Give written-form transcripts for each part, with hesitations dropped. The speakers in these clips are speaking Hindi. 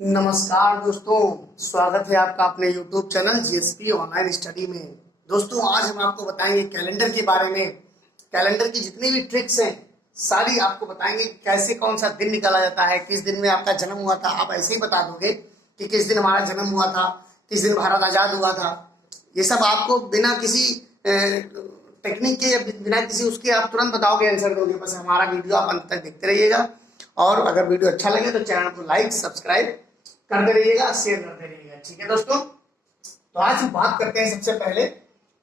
नमस्कार दोस्तों, स्वागत है आपका अपने YouTube channel GSP online study में। दोस्तों, आज हम आपको बताएंगे कैलेंडर के बारे में। कैलेंडर की जितनी भी ट्रिक्स हैं सारी आपको बताएंगे कि कैसे कौन सा दिन निकाला जाता है, किस दिन में आपका जन्म हुआ था। आप ऐसे ही बता दोगे कि किस दिन हमारा जन्म हुआ था, किस दिन भारत आजाद हुआ था। ये सब आपको बिना किसी टेक्निक के या बिना किसी उसके आप तुरंत बताओगे, आंसर दोगे। बस हमारा वीडियो आप अंत तक देखते रहिएगा और अगर वीडियो अच्छा लगे तो चैनल को लाइक सब्सक्राइब करते रहिएगा, शेयर करते रहिएगा। ठीक है दोस्तों, तो आज हम बात करते हैं सबसे पहले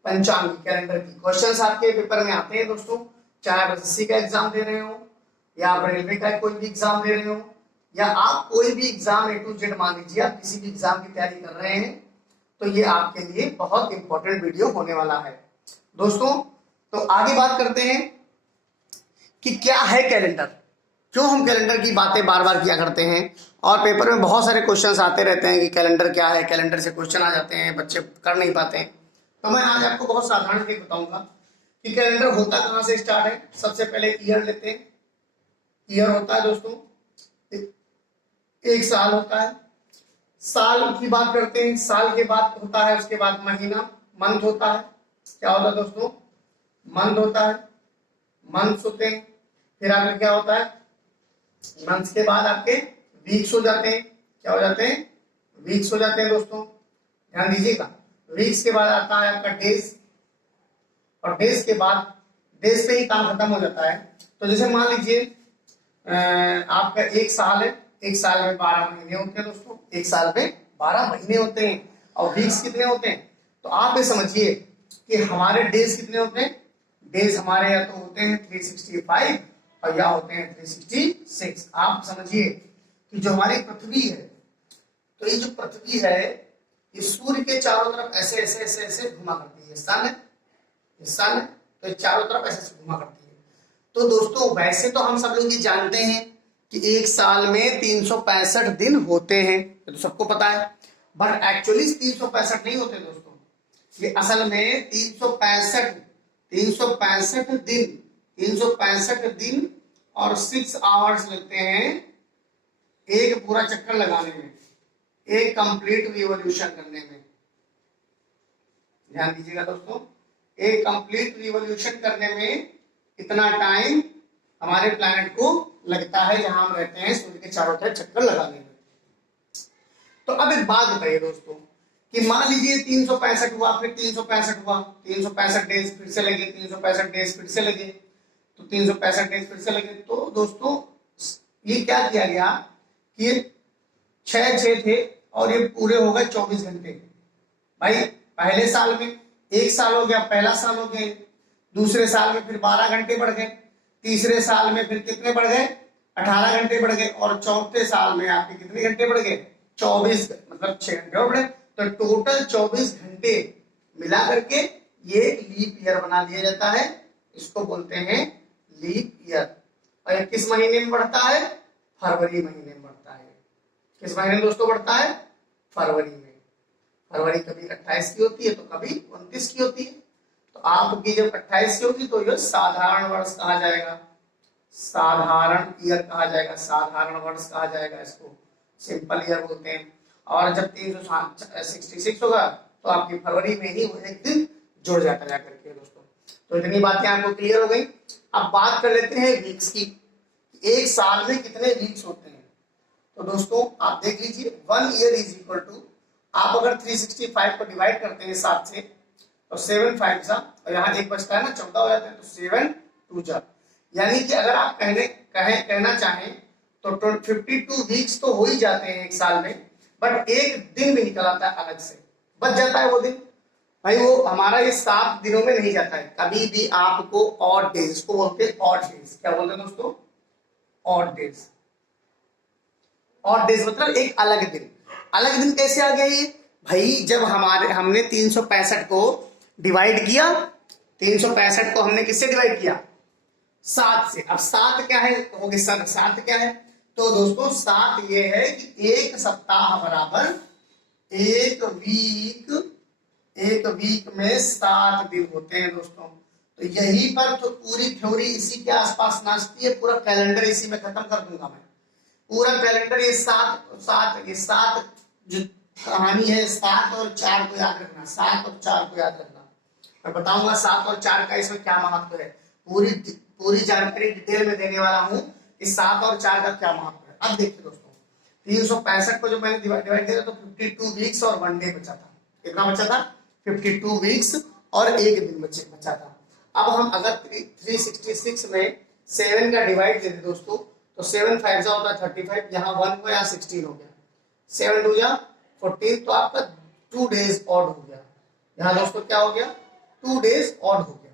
पंचांग कैलेंडर की। क्वेश्चंस आपके पेपर में आते हैं दोस्तों, चाहे आप एसएससी का एग्जाम दे रहे हो या आप रेलवे का कोई भी एग्जाम दे रहे हो या आप कोई भी एग्जाम A to Z मान लीजिए आप किसी भी एग्जाम की तैयारी कर रहे हैं, तो ये आपके लिए बहुत इंपॉर्टेंट वीडियो होने वाला है दोस्तों। तो आगे बात करते हैं कि क्या है कैलेंडर, क्यों हम कैलेंडर की बातें बार बार किया करते हैं और पेपर में बहुत सारे क्वेश्चंस आते रहते हैं कि कैलेंडर क्या है, कैलेंडर से क्वेश्चन आ जाते हैं, बच्चे कर नहीं पाते हैं। तो मैं आज आपको बहुत साधारण से बताऊंगा कि कैलेंडर होता कहाँ से स्टार्ट है। सबसे पहले ईयर लेते हैं। ईयर होता है दोस्तों, एक साल होता है। साल की बात करते हैं, साल के बाद होता है उसके बाद महीना, मंथ होता है। क्या होता है दोस्तों? मंथ होता है, मंथ्स होते हैं। फिर आगे क्या होता है? मंथ्स के बाद आपके वीक्स हो जाते हैं। क्या हो जाते हैं? वीक्स हो जाते हैं दोस्तों, ध्यान दीजिएगा। वीक्स के बाद आता है आपका डेज, और डेज के बाद डेज पे ही काम खत्म हो जाता है। तो जैसे मान लीजिए आपका एक साल है, एक साल में 12 महीने होते हैं दोस्तों, एक साल में 12 महीने होते हैं। और वीक्स कितने होते हैं? तो आप ये समझिए कि हमारे डेज कितने होते हैं। डेज हमारे या तो होते हैं 365 और या होते हैं 366। आप समझिए कि जो हमारी पृथ्वी है, तो ये जो पृथ्वी है ये सूर्य के चारों तरफ ऐसे ऐसे ऐसे ऐसे घुमा करती है। सन है, सन है, तो ये चारों तरफ ऐसे ऐसे घुमा करती है। तो दोस्तों वैसे तो हम सब लोग ये जानते हैं कि एक साल में 365 दिन होते हैं, ये तो सबको पता है। बट एक्चुअली 365 नहीं होते दोस्तों, ये असल में 365 दिन, 365 दिन और 6 आवर्स लगते हैं एक पूरा चक्कर लगाने में, एक कंप्लीट रिवॉल्यूशन करने में। ध्यान दीजिएगा दोस्तों, एक कंप्लीट रिवॉल्यूशन करने में इतना टाइम हमारे प्लैनेट को लगता है जहां हम रहते हैं, सूर्य के चारों तरफ चक्कर लगाने में। तो अब एक बात बताइए दोस्तों कि मान लीजिए 365 हुआ, फिर 365 हुआ, 365 डेज फिर से लगे, 365 डेज फिर से लगे, तो 365 डेज फिर से लगे। तो दोस्तों ये क्या किया गया कि ये 6 थे और ये पूरे हो गए 24 घंटे। भाई पहले साल में एक साल हो गया, पहला साल हो गया, दूसरे साल में फिर 12 घंटे बढ़ गए, तीसरे साल में फिर कितने बढ़ गए? 18 घंटे बढ़ गए, और चौथे साल में आपके कितने घंटे बढ़ गए? 24, मतलब 6 घंटे और बढ़े। तो टोटल 24 घंटे मिला करके ये लीप ईयर बना दिया जाता है। इसको बोलते हैं लीप ईयर। और ये किस महीने में बढ़ता है? फरवरी महीने में बढ़ता है। किस महीने में दोस्तों बढ़ता है? फरवरी में। फरवरी कभी 28 की होती है तो कभी 29 की होती है। तो आपकी जब 28 की होगी तो यह साधारण वर्ष कहा जाएगा, साधारण ईयर कहा जाएगा, साधारण वर्ष कहा जाएगा, इसको सिंपल ईयर बोलते हैं। और जब 366 होगा तो आपकी फरवरी में ही वो एक दिन जुड़ जाता जाकर के दोस्तों। तो इतनी बातें आपको क्लियर हो गई। अब बात कर लेते हैं वीक्स की। एक साल में कितने वीक्स होते हैं? तो दोस्तों आप देख लीजिए, 1 ईयर इज इक्वल टू, आप अगर 365 को डिवाइड करते हैं 7 से तो 7 5 सा, और यहाँ एक बचता है ना, 14 हो जाते हैं, तो 7 2 जा। यानी कि अगर आप कहना चाहें तो 52 वीक्स तो हो ही जाते हैं एक साल में, बट एक दिन भी निकल आता है अलग से, बच जाता है वो दिन। भाई वो हमारा ये 7 दिनों में नहीं जाता है, कभी भी आपको ऑड डेज, इसको बोलते हैं ऑड डेज। क्या बोलते हैं दोस्तों? Odd days. ऑड डेज मतलब एक अलग दिन। अलग दिन कैसे आ गया ये? भाई जब हमने 365 को डिवाइड किया, 365 को हमने किससे डिवाइड किया? 7 से। अब 7 क्या है? कहोगे सर 7 क्या है? तो दोस्तों 7 ये है कि एक सप्ताह बराबर एक वीक में 7 दिन होते हैं दोस्तों। तो यही पर तो पूरी थ्योरी इसी के आसपास नाचती है, पूरा कैलेंडर इसी में खत्म कर दूंगा मैं। पूरा कैलेंडर ये सात जो कहानी है, 7 और 4 को याद रखना, 7 और 4 को याद रखना। मैं बताऊंगा 7 और 4 का इसमें क्या महत्व है, पूरी जानकारी डिटेल में देने वाला हूँ कि 7 और 4 का क्या महत्व है। अब देखिए दोस्तों, 365 को जो मैंने डिवाइड किया तो 52 वीक्स और 1 डे बचा था। कितना बचा था? 52 वीक्स और 1 दिन बचा था। अब हम अगर 366 में 7 का डिवाइड करें दोस्तों, तो 7 5 जा होता है 35, यहाँ 1 को यहाँ 16 हो गया, 7 2 जा 14, तो आपका 2 डेज ऑड हो गया। यहाँ दोस्तों क्या हो गया? 2 डेज ऑड हो गया।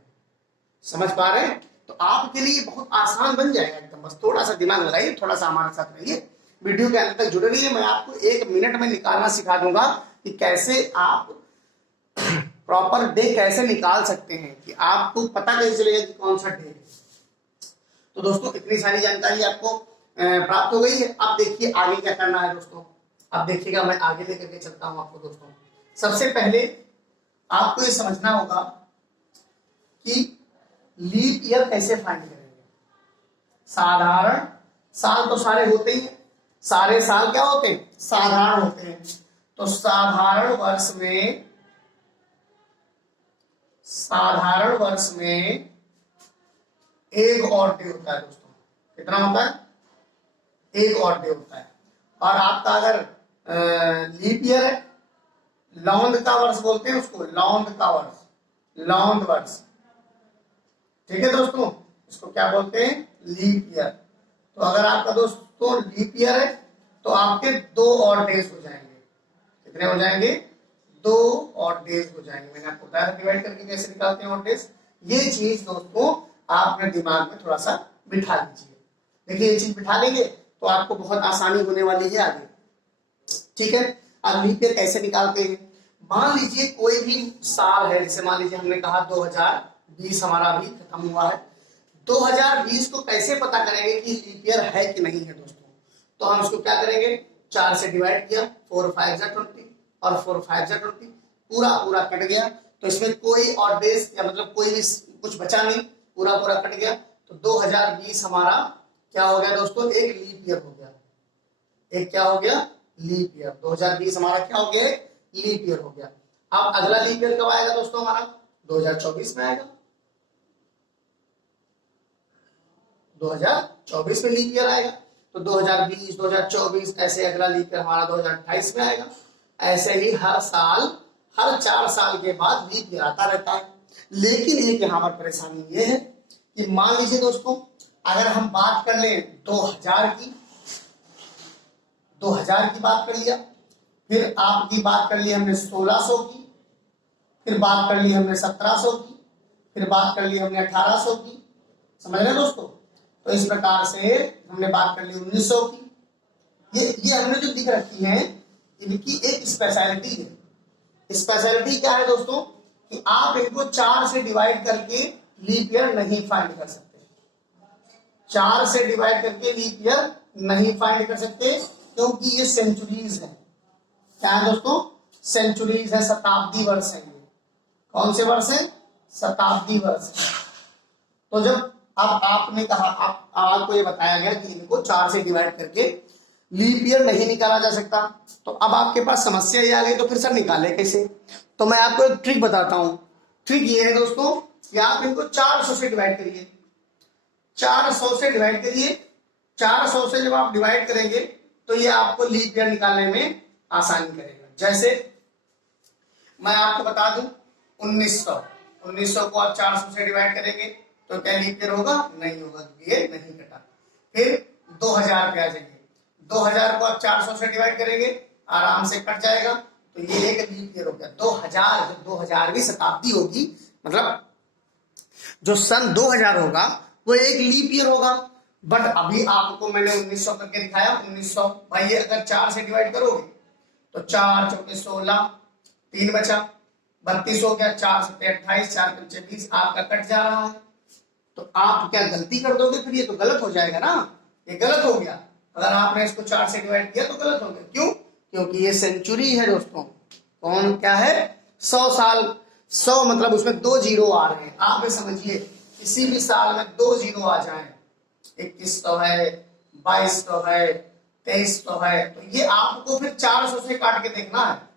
समझ पा रहे हैं? तो आपके लिए बहुत आसान बन जाएगा एकदम, बस थोड़ा सा दिमाग लगाइए, थोड़ा सा हमारे साथ रहिए, वीडियो के अंत तक जुड़े रहिए। मैं आपको 1 मिनट में निकालना सिखा दूंगा कि कैसे आप प्रॉपर डे कैसे निकाल सकते हैं, कि आपको पता कैसे चलेगा कि कौन सा डे है। तो दोस्तों इतनी सारी जानकारी आपको प्राप्त हो गई है। अब देखिए आगे क्या करना है दोस्तों। अब देखिएगा, मैं आगे लेकर के चलता हूं आपको दोस्तों। सबसे पहले आपको ये समझना होगा कि लीप ईयर कैसे फाइंड करेंगे। साधारण साल तो सारे होते ही हैं, सारे साल क्या होते हैं? साधारण होते हैं। तो साधारण वर्ष में एक और डे होता है दोस्तों। कितना होता है? एक और डे होता है। और आपका अगर लीप ईयर है, लौंद का वर्ष बोलते हैं उसको, लौंद वर्ष। ठीक है दोस्तों, इसको क्या बोलते हैं? Leap year. तो अगर आपका दोस्तों लीप ईयर है तो आपके 2 और डेज हो जाएंगे। कितने हो जाएंगे? 2 और डेज हो जाएंगे। मैंने आपको बताया डिवाइड करके कैसे निकालते हैं और डेज। ये चीज दोस्तों आप अपने दिमाग में थोड़ा सा बिठा लीजिए। देखिए ये चीज बिठा लेंगे तो आपको बहुत आसानी होने वाली है आगे। ठीक है, अब लीप ईयर कैसे निकालते हैं? मान लीजिए कोई भी साल है, जैसे मान लीजिए हमने कहा 2020 हमारा अभी खत्म हुआ है। 2020 को कैसे पता करेंगे कि लीप ईयर है कि नहीं है दोस्तों? तो हम इसको क्या करेंगे? 4 से डिवाइड किया, 4 5 जा 20 और 4 5 जा 20, पूरा कट गया। तो इसमें कोई और डेज या मतलब कोई भी कुछ बचा नहीं, पूरा कट गया। तो 2020 हमारा क्या हो गया दोस्तों? एक लीप ईयर हो गया। एक क्या हो गया? Leap year. 2020 हमारा क्या हो गया? लीप ईयर हो गया। अब अगला लीप ईयर कब आएगा दोस्तों? हमारा 2024 में आएगा। 2024 में लीप ईयर आएगा। तो 2020 2024 ऐसे अगला लीप ईयर हमारा 2028 में आएगा। ऐसे ही हर 4 साल के बाद लीप ईयर आता रहता है। लेकिन एक यहाँ पर परेशानी ये है कि मान लीजिए दोस्तों अगर हम बात कर लें 2000 की बात कर लिया, फिर आपकी बात कर ली हमने 1600 की, फिर बात कर ली हमने 1700 की, फिर बात कर ली हमने 1800 की। समझ रहे दोस्तों? तो इस प्रकार से हमने बात कर ली 1900 की। ये हमने जो दिख रखी है इनकी एक स्पेशलिटी है। स्पेशलिटी क्या है दोस्तों? कि आप इनको 4 से डिवाइड करके लीप ईयर नहीं फाइंड कर सकते। 4 से डिवाइड करके लीप ईयर नहीं फाइंड कर सकते, क्योंकि ये सेंचुरीज है। क्या है दोस्तों? सेंचुरीज है, शताब्दी वर्ष है। ये कौन से वर्ष है? शताब्दी वर्ष है। तो जब अब आपने कहा, आपको ये बताया गया कि इनको 4 से डिवाइड करके लीप ईयर नहीं निकाला जा सकता, तो अब आपके पास समस्या ये आ गई, तो फिर सर निकाले कैसे? तो मैं आपको एक ट्रिक बताता हूं। ट्रिक ये है दोस्तों कि आप इनको 400 से डिवाइड करिए। 400 से डिवाइड करिए। 400 से जब आप डिवाइड करेंगे तो ये आपको लीप ईयर निकालने में आसानी करेगा। जैसे मैं आपको बता दूं 1900 को आप 400 से डिवाइड करेंगे तो क्या लीप ईयर होगा? नहीं होगा, ये नहीं कटा। फिर 2000 पे आ जाएंगे। 2000 को आप 400 से डिवाइड करेंगे, आराम से कट जाएगा, तो ये एक लीप ईयर हो गया। 2000 जब 2000वीं शताब्दी होगी, मतलब जो सन 2000 होगा वो एक लीप ईयर होगा। बट अभी आपको मैंने 1900 करके दिखाया। 1900 भाई ये अगर 4 से डिवाइड करोगे तो 4 चौके 16, 3 बचा, 32 हो गया, 4 7 28, 4 5 20, आपका कट जा रहा है। तो आप क्या गलती कर दोगे? फिर ये तो गलत हो जाएगा ना, ये गलत हो गया। अगर आपने इसको 4 से डिवाइड किया तो गलत हो गया। क्यों? क्योंकि ये सेंचुरी है दोस्तों। कौन क्या है? 100 साल। 100 मतलब उसमें 2 जीरो आ रहे हैं। आप समझिए किसी भी साल में 2 जीरो आ जाए, 2100 है, 2200 है, 2300 है, तो ये आपको फिर 400 से काट के देखना है।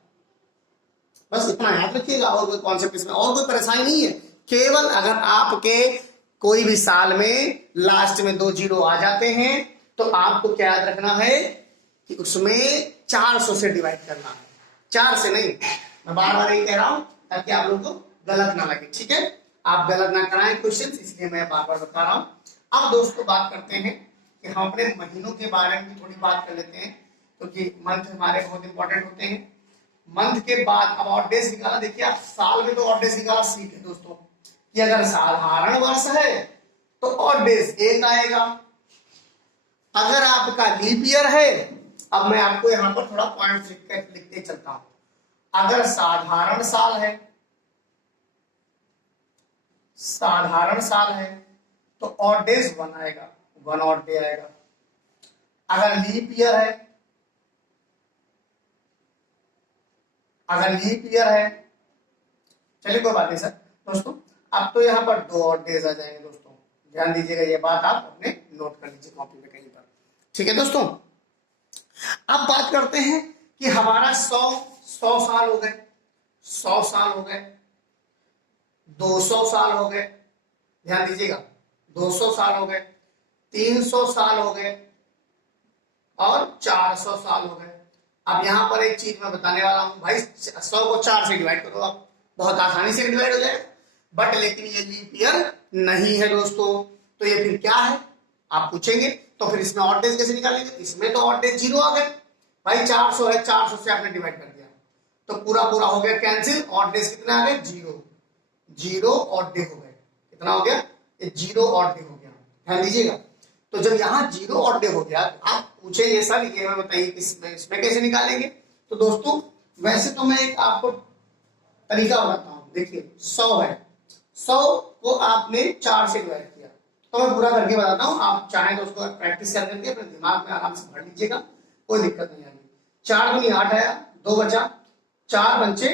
बस इतना याद रखिएगा, और कोई कॉन्सेप्ट इसमें और कोई परेशानी नहीं है। केवल अगर आपके कोई भी साल में लास्ट में 2 जीरो आ जाते हैं तो आपको क्या याद रखना है कि उसमें 400 से डिवाइड करना है, 4 से नहीं। मैं बार बार यही कह रहा हूं ताकि आप लोगों को गलत ना लगे, ठीक है। आप गलत ना कराएं क्वेश्चन, इसलिए मैं बार बार बता रहा हूं। अब दोस्तों बात करते हैं कि हम अपने महीनों के बारे में थोड़ी बात कर लेते हैं, क्योंकि मंथ हमारे बहुत इंपॉर्टेंट होते हैं। मंथ के बाद अब ऑड डेज निकाला। देखिए आप साल में तो ऑड डेज निकाला सीख है दोस्तों कि अगर साधारण वर्ष है तो ऑड डेज 1 आएगा। अगर आपका लीप ईयर है, अब मैं आपको यहां पर थोड़ा पॉइंट लिखते चलता हूं। अगर साधारण साल है, साधारण साल है तो ऑड डेज 1 आएगा, 1 ऑड डे आएगा। अगर लीप ईयर है, अगर लीप ईयर है, चलिए कोई बात नहीं सर दोस्तों, अब तो यहां पर 2 ऑड डेज आ जाएंगे दोस्तों। ध्यान दीजिएगा, ये बात आप अपने नोट कर लीजिए कॉपी पे कहीं पर, ठीक है दोस्तों। अब बात करते हैं कि हमारा 100 साल हो गए, 100 साल हो गए, 200 साल हो गए, ध्यान दीजिएगा 200 साल हो गए, 300 साल हो गए और 400 साल हो गए। अब यहां पर एक चीज मैं बताने वाला हूं भाई, 100 को 4 से डिवाइड करो, आप बहुत आसानी से डिवाइड हो जाएगा, बट लेकिन ये लीप ईयर नहीं है दोस्तों, तो ये फिर क्या है आप पूछेंगे। तो फिर इसमें ऑड डेज कैसे निकालेंगे, इसमें तो ऑड डेज 0 आ गए भाई, 400 है, 400 से आपने डिवाइड कर दिया तो पूरा पूरा हो गया कैंसिल। ऑड डेज कितने आ गए, 0, 0 ऑड डे हो गए। कितना हो गया, ये 0 ऑड डे हो गया, ध्यान दीजिएगा। तो जब यहाँ 0 ऑड डे हो गया तो आप पूछेंगे सर ये हमें बताइए इसमें कैसे निकालेंगे। तो दोस्तों वैसे तो मैं एक आपको तरीका बताता हूँ। देखिए 100 है, 100 को आपने 4 से डिवाइड किया, तो मैं पूरा करके बताता हूँ, आप चाहें तो उसको प्रैक्टिस कर करके अपने दिमाग में आराम से भर लीजिएगा, कोई दिक्कत नहीं आएगी। 4 दूनी 8 आया, 2 बचा, 4 पंचे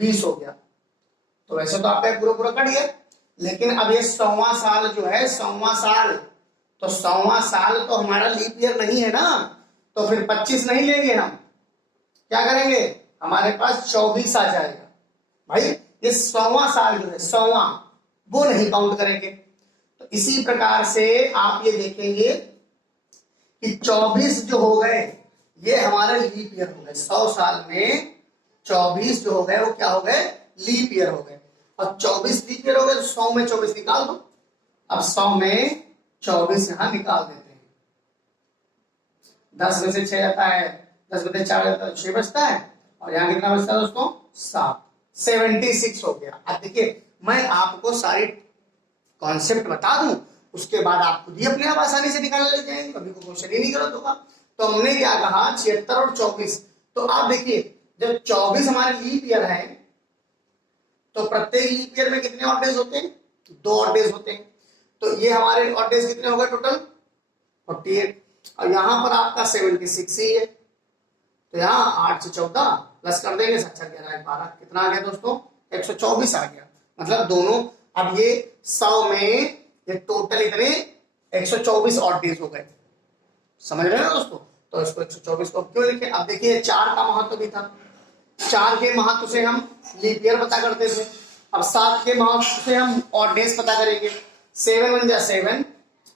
20 हो गया। तो वैसे तो आपका पूरा पूरा कट गया, लेकिन अब ये 100वां साल जो है, 100वां साल, तो 100वां साल तो हमारा लीप ईयर नहीं है ना, तो फिर 25 नहीं लेंगे हम, क्या करेंगे, हमारे पास 24 आ जाएगा भाई। ये 100वां साल जो है, 100वां, वो नहीं काउंट करेंगे। तो इसी प्रकार से आप ये देखेंगे कि 24 जो हो गए ये हमारे लीप ईयर हो गए। 100 साल में 24 जो हो गए वो क्या हो गए, लीप ईयर हो गए। और 24 लीप ईयर हो गए तो 100 में 24 निकाल दो। अब 100 में 24 यहां निकाल देते हैं, 10 में से 6 जाता है, 10 में से 4 जाता है, 6 बचता है, और यहाँ कितना बचता है दोस्तों, 7, 76 हो गया। अब देखिए मैं आपको सारी कॉन्सेप्ट बता दूं, उसके बाद आप खुद ही अपने आप आसानी से निकाल ले जाएंगे, कभी को क्वेश्चन ही नहीं गलत होगा। तो हमने क्या कहा 76 और 24। तो आप देखिए जब 24 हमारे लीप ईयर है तो प्रत्येक लीप ईयर में कितने ऑड डेज होते हैं, 2 ऑड डेज होते हैं। तो ये हमारे ऑड डेज कितने हो गए टोटल 48, और यहां पर आपका 76 ही है, तो यहाँ 8 से 14 प्लस कर देंगे, 7 11 12, कितना आ गया दोस्तों, 124 आ गया। मतलब दोनों, अब ये 100 में ये टोटल इतने 124 ऑड डेज हो गए, समझ रहे हैं दोस्तों। तो इसको 124 को क्यों लिखे, अब देखिए 4 का महत्व भी था, 4 के महत्व से हम लीप ईयर पता करते थे। अब 7 के महत्व से हम ऑड डेज पता करेंगे। 7 1 जा 7,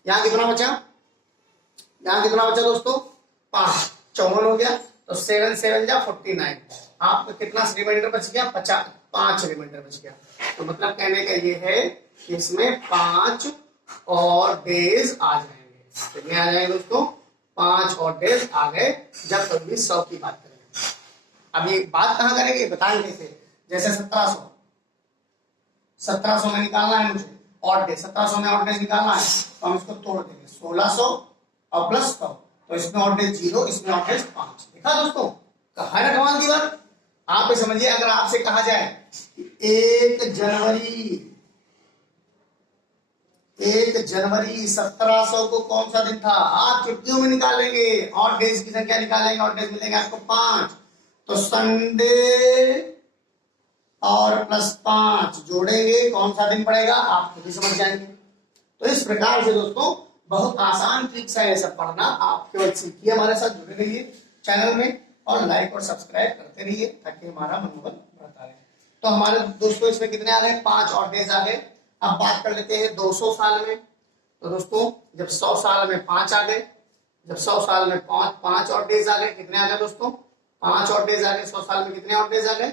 यहाँ कितना बचा, यहाँ कितना बचा दोस्तों, 5, 54 हो गया। तो 7 7 जा 49, आपका कितना रिमाइंडर बच गया, 5 रिमाइंडर बच गया। तो मतलब कहने का ये है कि इसमें 5 और डेज आ जाएंगे, कितने आ जाएंगे दोस्तों, 5 और डेज आ गए जब कभी 100 की बात करेंगे। अब ये बात कहां करेंगे, बताएंगे कैसे, जैसे 1700 में निकालना है मुझे ऑड डेज, 1700 में ऑड डेज निकालना है, तो हम इसको तोड़ देंगे, 1600 और प्लस 100, तो इसमें ऑड डेज 0, इसमें ऑड डेज 5। देखा दोस्तों, कहा है ना कमाल की बात। आप ये समझिए, अगर आपसे कहा जाए 1 जनवरी 1700 को कौन सा दिन था, आप चुटकियों में निकालेंगे, ऑड डेज की संख्या निकालेंगे, ऑड डेज मिलेंगे आपको 5, तो संडे और प्लस 5 जोड़ेंगे, कौन सा दिन पड़ेगा आप खुद ही समझ जाएंगे। तो इस प्रकार से दोस्तों बहुत आसान ट्रिक्स है ये सब पढ़ना, आप केवल सीखिए, हमारे साथ जुड़े रहिए चैनल में और लाइक और सब्सक्राइब करते रहिए ताकि हमारा मनोबल बढ़ता रहे। तो हमारे दोस्तों इसमें कितने आ गए, 5 और डेज आ गए। अब बात कर लेते हैं 200 साल में। तो दोस्तों जब 100 साल में 5 आ गए, जब 100 साल में 5 और डेज आ गए, कितने आ गए दोस्तों, 5 और डेज आ गए। 100 साल में कितने और डेज आ गए,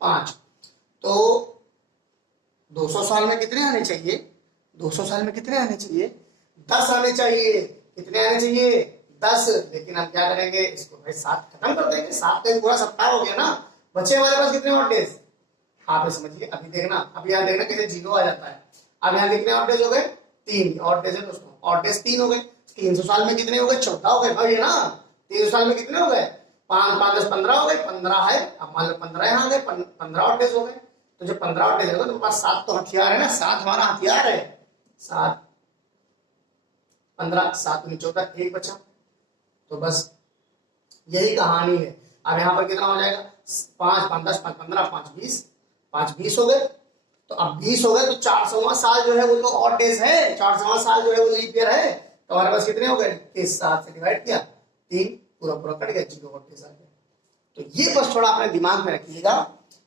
5। तो 200 साल में कितने आने चाहिए, 200 साल में कितने आने चाहिए, 10 आने चाहिए। कितने आने चाहिए, 10। लेकिन हम क्या करेंगे, इसको भाई 7 खत्म कर देंगे, 7 का पूरा सप्ताह हो गया ना, बचे हमारे पास कितने और डेज, आप समझिए। अभी देखना, अभी यहाँ देखना कैसे 0 आ जाता है। अब यहाँ कितने और डेज हो गए, 3 और डेज है दोस्तों, और डेज 3 हो गए। 300 साल में कितने हो गए, 14 हो गए भाई, है ना। 300 साल में कितने हो गए, 5 5 10 15 हो गए, 15 है। अब मान लो 15 यहाँ गए, 15 और डेज हो गए। तो जब 15 और डेज हो गए तो पास 7 तो हथियार है ना, 7 हमारा हथियार है। 7 15 7 14, 1 बचा। तो बस यही कहानी है। अब यहाँ पर कितना हो जाएगा, 5 5 10 5 15 5 20, 5 20 हो गए। तो अब 20 हो गए तो 400वां साल जो है वो तो ऑड डेज है, 400वां साल जो है वो लीप ईयर है। तो हमारे पास कितने हो गए, इस 7 से डिवाइड किया, 3 पूरा पूरा कट गया, 0 ऑड डेज आ गया। तो ये बस थोड़ा अपने दिमाग में रखिएगा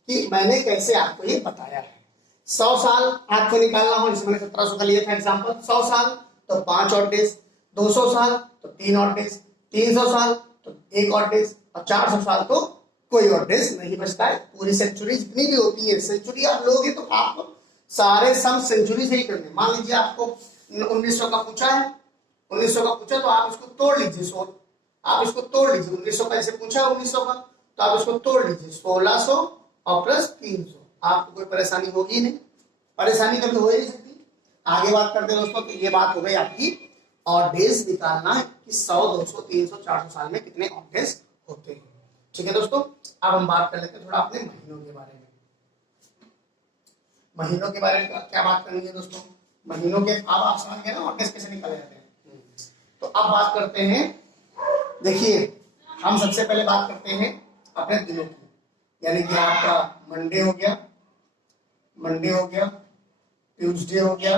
कि मैंने कैसे आपको ये बताया है। 100 साल आपको निकालना हो, जिसमें 1700 का लिया था एग्जाम्पल, 100 साल तो 5 ऑड डेज, 200 साल तो 3 ऑड डेज, 300 साल तो 1 ऑड डेज, और 400 साल तो कोई ऑड डेज नहीं बचता है। पूरी सेंचुरी जितनी भी होती है, सेंचुरी आप लोगे तो आपको सारे सम सेंचुरी से ही करने। मान लीजिए आपको 1900 का पूछा है, 1900 का पूछा तो आप इसको तोड़ लीजिए, आप इसको तोड़ लीजिए। 1900 का ऐसे पूछा, 1900 का तो आप इसको तोड़ लीजिए, 1600 और प्लस 300। आपको कोई परेशानी होगी नहीं, परेशानी कभी हो ही नहीं सकती। आगे बात करते हैं दोस्तों, तो ये बात हो गई आपकी और डेज निकालना है कि 100 200 300 400 साल में कितने ऑड डेज होते हैं। ठीक है दोस्तों, अब हम बात कर लेते हैं थोड़ा अपने महीनों के बारे में। महीनों के बारे में क्या बात करनी है दोस्तों, महीनों के अब आप समझ गए ना ऑड डेज कैसे निकाले जाते हैं। तो अब बात करते हैं, देखिए हम सबसे पहले बात करते हैं अपने दिनों की, यानी कि आपका मंडे हो गया, मंडे हो गया, ट्यूसडे हो गया,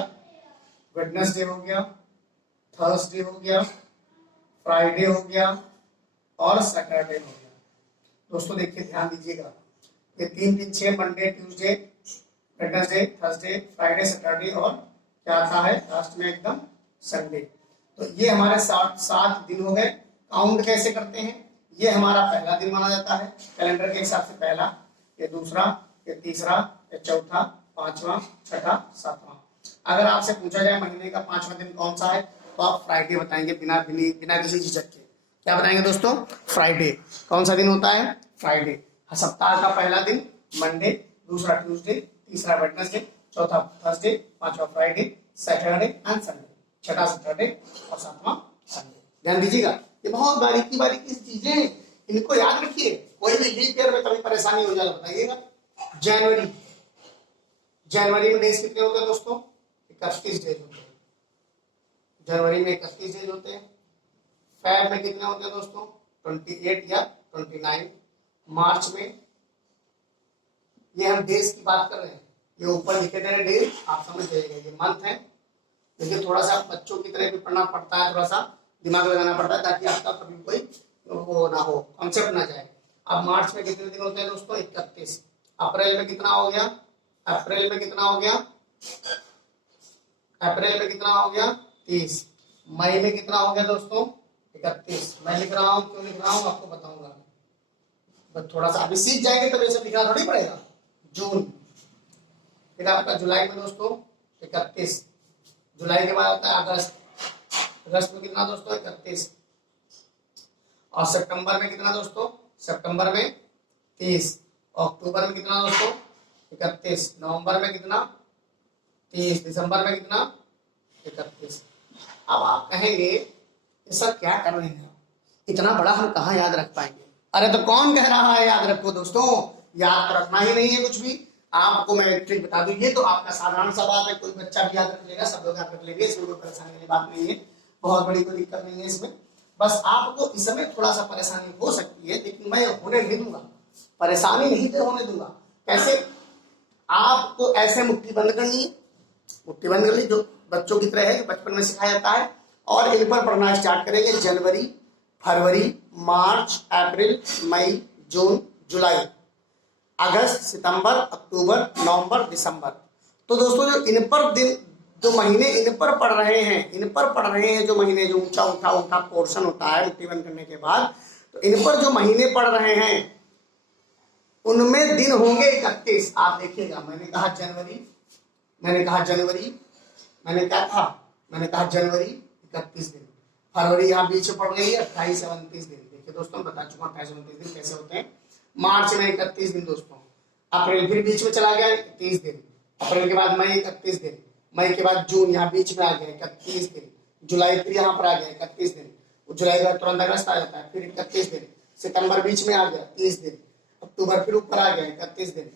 वेडनेसडे हो गया, थर्सडे हो गया, फ्राइडे हो गया और सैटरडे हो गया। दोस्तों देखिए ध्यान दीजिएगा, ये 3 दिन 6, Monday Tuesday Wednesday Thursday Friday Saturday और क्या आता है लास्ट में एकदम संडे। तो ये हमारे 7 दिन हो गए। काउंट कैसे करते हैं, ये हमारा पहला दिन माना जाता है कैलेंडर के हिसाब से, पहला, ये दूसरा, ये तीसरा, ये चौथा, 5वां, 6ठा, 7वां। अगर आपसे पूछा जाए महीने का 5वां दिन कौन सा है तो आप फ्राइडे बताएंगे, बिना किसी झिझक के। क्या बताएंगे दोस्तों, फ्राइडे। कौन सा दिन होता है, फ्राइडे। सप्ताह का पहला दिन मंडे, दूसरा ट्यूसडे, तीसरा वेडनेसडे, चौथा थर्सडे, 5वां फ्राइडे, सैटरडे एंड संडे, 6ठा सैटरडे और 7वां संडे। ध्यान दीजिएगा, ये बहुत बारीकी बारीकी चीजें, इनको याद रखिए। कोई भी लीप ईयर में कभी परेशानी हो जाए बताइएगा। जनवरी, जनवरी में डेज कितने होते हैं दोस्तों, 31 डेज होते हैं। जनवरी में 31 डेज होते हैं। फेब में कितने होते हैं दोस्तों, 28 या 29। मार्च में, ये हम डेज की बात कर रहे हैं, ये ऊपर लिखे दे रहे डेज, आप समझ जाइएगा ये मंथ है। लेकिन थोड़ा सा बच्चों की तरह भी पढ़ना पड़ता है, थोड़ा सा दिमाग लगाना पड़ता है ताकि आपका कभी कोई वो ना हो, कॉन्सेप्ट ना जाए। अब मार्च में कितने दिन होते हैं दोस्तों, 31। अप्रैल में कितना हो गया, अप्रैल में कितना हो गया, अप्रैल में कितना हो गया, 30। मई में कितना हो गया दोस्तों, 31। मैं लिख रहा हूँ, क्यों लिख रहा हूँ आपको बताऊंगा, बस थोड़ा सा अभी सीख जाएंगे तब ये सब लिखना थोड़ी पड़ेगा। जून, फिर आपका जुलाई में दोस्तों 31। जुलाई के बाद आता है अगस्त, अगस्त में कितना दोस्तों, 31। और सितंबर में कितना दोस्तों, सितंबर में 30। अक्टूबर में कितना दोस्तों, 31। नवंबर में कितना, 30। दिसंबर में कितना, 31। अब आप कहेंगे ये सब क्या कर रहे हैं, इतना बड़ा हम कहाँ याद रख पाएंगे। अरे तो कौन कह रहा है याद रखो दोस्तों, याद तो रखना ही नहीं है कुछ भी। आपको मैं एक ट्रिक बता दूं, ये तो आपका साधारण सा बात है, कोई बच्चा भी याद रख लेगा, सब लोग याद रख लेंगे, इसमें कोई परेशानी वाली बात नहीं है, बहुत बड़ी कोई दिक्कत नहीं है इसमें। बस आपको इस समय थोड़ा सा परेशानी हो सकती है, लेकिन मैं होने नहीं दूंगा, परेशानी नहीं तो होने दूंगा। कैसे, आपको ऐसे मुट्ठी बंद करनी है, मुट्ठी बंद कर ली जो बच्चों की तरह है, बचपन में सिखाया जाता है, और इन पर पढ़ना स्टार्ट करेंगे जनवरी, फरवरी, मार्च, अप्रैल, मई, जून, जुलाई, अगस्त, सितंबर, अक्टूबर, नवंबर, दिसंबर। तो दोस्तों जो इन पर दिन जो महीने इन पर पढ़ रहे हैं, इन पर पढ़ रहे हैं जो महीने, जो ऊंचा उठा उठा पोर्शन होता है मुट्ठी करने के बाद, तो इन पर जो महीने पढ़ रहे हैं उनमें दिन होंगे 31। आप देखिएगा, मैंने कहा जनवरी, मैंने कहा जनवरी, मैंने क्या कहा, मैंने कहा जनवरी 31 दिन, फरवरी यहाँ बीच में पड़ गई है 28-29 दिन। देखिए दोस्तों बता चुका 28-29 दिन कैसे होते हैं। मार्च में 31 दिन दोस्तों, अप्रैल फिर बीच में चला गया 31 दिन, अप्रैल के बाद मई 31 दिन, मई के बाद जून यहाँ बीच में आ गया 31 दिन, जुलाई फिर यहाँ पर आ गया 31 दिन, जुलाई के बाद तुरंत अगस्त आ जाता है फिर 31 दिन, सितंबर बीच में आ गया 30 दिन, अक्टूबर फिर ऊपर आ गया 31 दिन,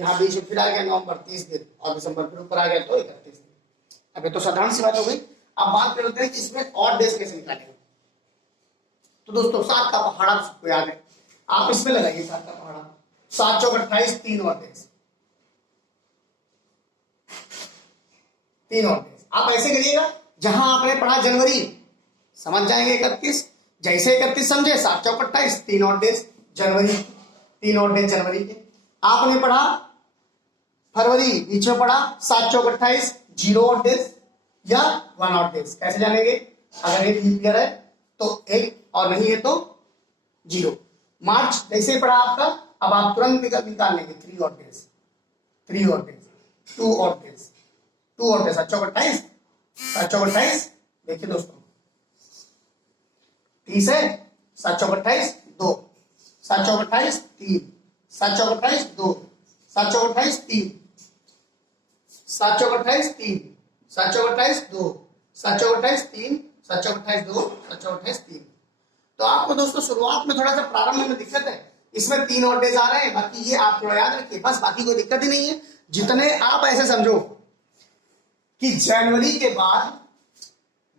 यहाँ बीच में फिर आ गया नवंबर 30 दिन, और दिसंबर फिर ऊपर आ गया तो 31 दिन। अब ये तो साधारण सी बात हो गई। अब बात करते हैं कि इसमें ऑड डेज कैसे निकालेंगे। तो दोस्तों 7 का पहाड़ा सबको याद है, आप इसमें लगाइए 7 का पहाड़ा, 7 चौक 28, 3 और डेज, 3 और डेज। आप ऐसे करिएगा, जहां आपने पढ़ा जनवरी समझ जाएंगे 31, जैसे 31 समझे 7 चौक 28, 3 और डेज जनवरी, 3 और डेज जनवरी के। आपने पढ़ा फरवरी, बीच में पढ़ा 7 चौक 28, 0 और डेज या 1 और डेज। कैसे जानेंगे, अगर ये लीप ईयर है तो 1 और नहीं है तो 0। मार्च जैसे पढ़ा आपका, अब आप तुरंत निकाल लेंगे 3 और डेज, 3 और डेज, 2 और डेज, 2 और डेज, 7 चौक 28, 7 चौक 28। देखिए दोस्तों 30 है, 7 चौक 28, 2, 7 चौक 28, 3, 7 चौक 28, 2, 7 चौक 28, 3, 7 चौक 28, 3, 7 चौक 28, 2, 7 चौक 28, 3, 7 चौक 28, 2, 7 चौक 28, 3। तो आपको दोस्तों शुरुआत में थोड़ा सा प्रारंभ में दिक्कत है, इसमें 3 और डेज आ रहे हैं, बाकी ये आप थोड़ा याद रखिए, बस बाकी कोई दिक्कत ही नहीं है। जितने आप ऐसे समझो कि जनवरी के बाद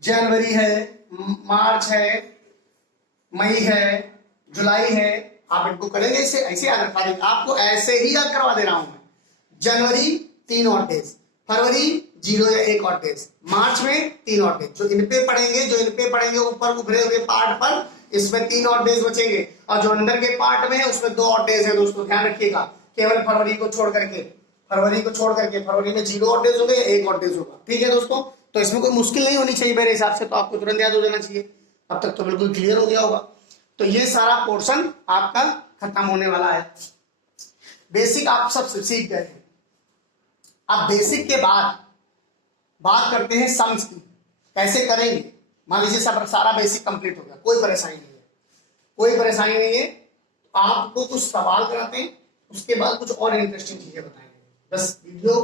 जनवरी है, मार्च है, मई है, जुलाई है, आप इनको करेंगे ऐसे ऐसे याद रखा देंगे, आपको ऐसे ही याद करवा दे रहा हूं मैं। जनवरी 3 और डेज, फरवरी 0 या 1 और डेज, मार्च में 3 और डेज। जो इन पे पढ़ेंगे, जो इन पे पढ़ेंगे ऊपर उभरे हुए पार्ट पर, इसमें 3 और डेज बचेंगे, और जो अंदर के पार्ट में है उसमें 2 और डेज है दोस्तों, ध्यान रखिएगा। केवल फरवरी को छोड़ करके, फरवरी को छोड़ करके, फरवरी में 0 और डेज होंगे, 1 और डेज होगा। ठीक है दोस्तों, तो इसमें कोई मुश्किल नहीं होनी चाहिए मेरे हिसाब से, तो आपको तुरंत याद हो जाना चाहिए। अब तक तो बिल्कुल क्लियर हो गया होगा। तो ये सारा पोर्शन आपका खत्म होने वाला है। बेसिक आप सब सीख गए हैं। अब बेसिक के बाद बात करते हैं सम्स की, कैसे करेंगे। मान लीजिए सब सारा बेसिक कंप्लीट हो गया, कोई परेशानी नहीं है, कोई परेशानी नहीं है। आपको कुछ सवाल कराते हैं, उसके बाद कुछ और इंटरेस्टिंग चीजें बताएंगे। बस वीडियो